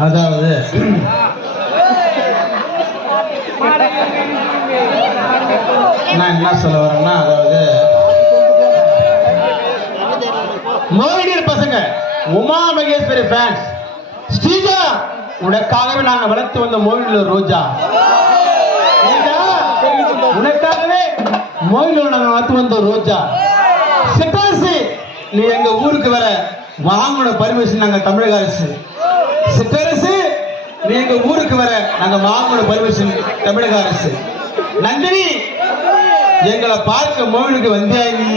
அதாவது நான் என்ன சொல்ல வரேன்னா அதாவது மோகினியர் பசங்க உமா மகேஸ்வரி ஃபேன்ஸ் ஸ்ரீஜா உனக்காகவே நாங்க வளர்த்து வந்த மோகினியில் ரோஜா. உனக்காகவே மோகினியில் நாங்க வளர்த்து வந்த ரோஜா. சிட்டாசி நீ எங்க ஊருக்கு வர வாங்கின பர்மிஷன் நாங்க தமிழக அரசு. சிற்றரசு நீ எங்க ஊருக்கு வர நாங்க வாங்கின பர்மிஷன் தமிழக அரசு. நந்தினி எங்களை பார்க்க மோகனுக்கு வந்தியா நீ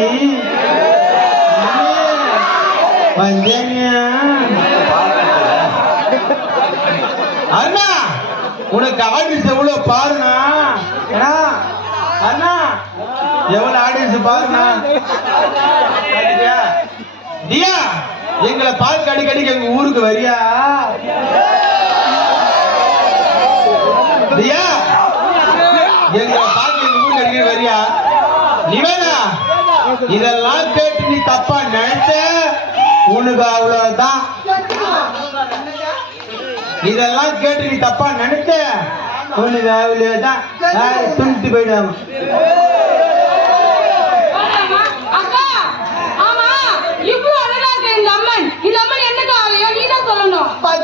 அண்ணா உனக்கு ஆடியன்ஸ் எவ்வளவு பாருண்ணா? அண்ணா எவ்வளவு ஆடியன்ஸ் பாருனா தியா எங்களை பார்க்க அடிக்கடி எங்க ஊருக்கு வரியா? தியா எங்களை பார்க்க எங்க ஊருக்கு அடிக்கடி வரியா? நிவேதா இதெல்லாம் கேட்டு நீ தப்பா நினைச்ச? உனக்கு அவ்வளவுதான். இதெல்லாம் கேட்டு நீ தப்பா நினைச்ச? உனக்கு அவ்வளவுதான். துணிட்டு போயிடுவாங்க அக்கா ஆமா இவ்வளவு அழகா இருக்க இந்த அம்மன் இந்த அம்மன்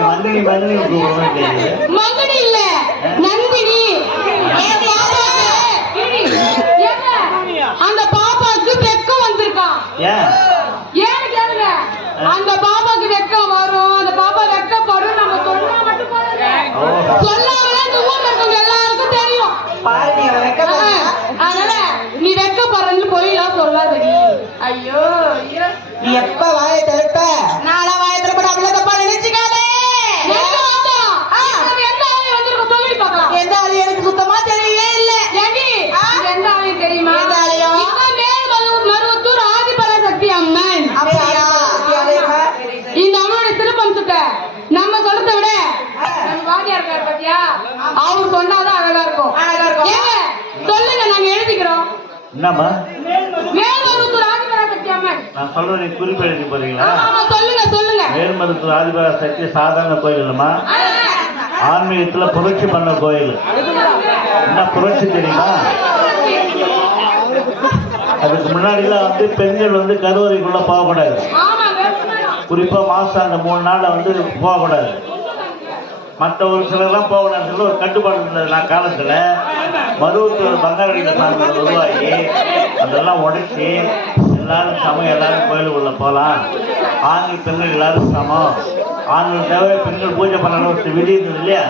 மந்தினி கூப்பிடணும் தெரியுது. மகன் இல்ல. நந்தினி. அந்த பாப்பாக்கு. ஏங்க, அந்த பாப்பாக்கு வெக்கம் வந்திருக்கான். ஏன்? சொல்லாதடி. ஐயோ ஐயோ. நீ எப்ப வாயை திறப்ப? நாளா வாயை திறப்பட அவ்வளவு தப்பா நினைச்சுக்காதே. எந்த ஆளு எனக்கு சுத்தமா தெரியவே இல்ல. இது எந்த ஆளு தெரியுமா? மருவத்தூர் ஆதிபராசக்தி அம்மன். அப்படியா? இந்த அம்மனுடைய சிறப்பம்சத்தை நம்ம சொல்றதை விட நம்ம வாத்தியார் இருக்காரு பாத்தியா? அவர் சொன்னாதான் அழகா இருக்கும். அழகா இருக்கும். சொல்லுங்க நாங்க எழுதிக்கிறோம். என்னம்மா? நான் சொல்றது நீ குறிப்பு எழுதி போறீங்களா மேல்மருத்துவ ஆதிபர சக்தி சாதாரண கோயில் இல்லைம்மா. ஆன்மீகத்துல புரட்சி பண்ண கோயில். என்ன புரட்சி தெரியுமா? அதுக்கு முன்னாடிலாம் வந்து பெண்கள் வந்து கருவறைக்குள்ள போகக்கூடாது. குறிப்பா மாசம் அந்த மூணு நாள்ல வந்து போகக்கூடாது. மற்ற ஒரு சிலர்லாம் போகக்கூடாதுன்னு சொல்லி ஒரு கட்டுப்பாடு இருந்தது நான் காலத்துல மருவத்தூர் பங்காளிகள சாமிகள் உருவாகி அதெல்லாம் உடைச்சி எல்லாரும் சமம் எல்லாரும் கோயிலுக்குள்ள போகலாம் ஆண்கள் பெண்கள் எல்லாரும் சமம். ஆண்கள் தேவை பெண்கள் பூஜை பண்ணணும் ஒரு விதி இருந்தது இல்லையா?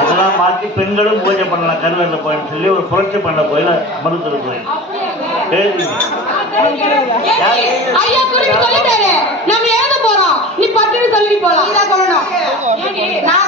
அதெல்லாம் மாற்றி பெண்களும் பூஜை பண்ணலாம். கருவறையில் போயின்னு சொல்லி ஒரு புரட்சி பண்ண கோயில் மருத்துவர் கோயில். எழுதுங்க போறோம். நீ பட்டுன்னு சொல்லிட்டு போலாம். நீதான் சொல்லணும். ஏண்டி? நான்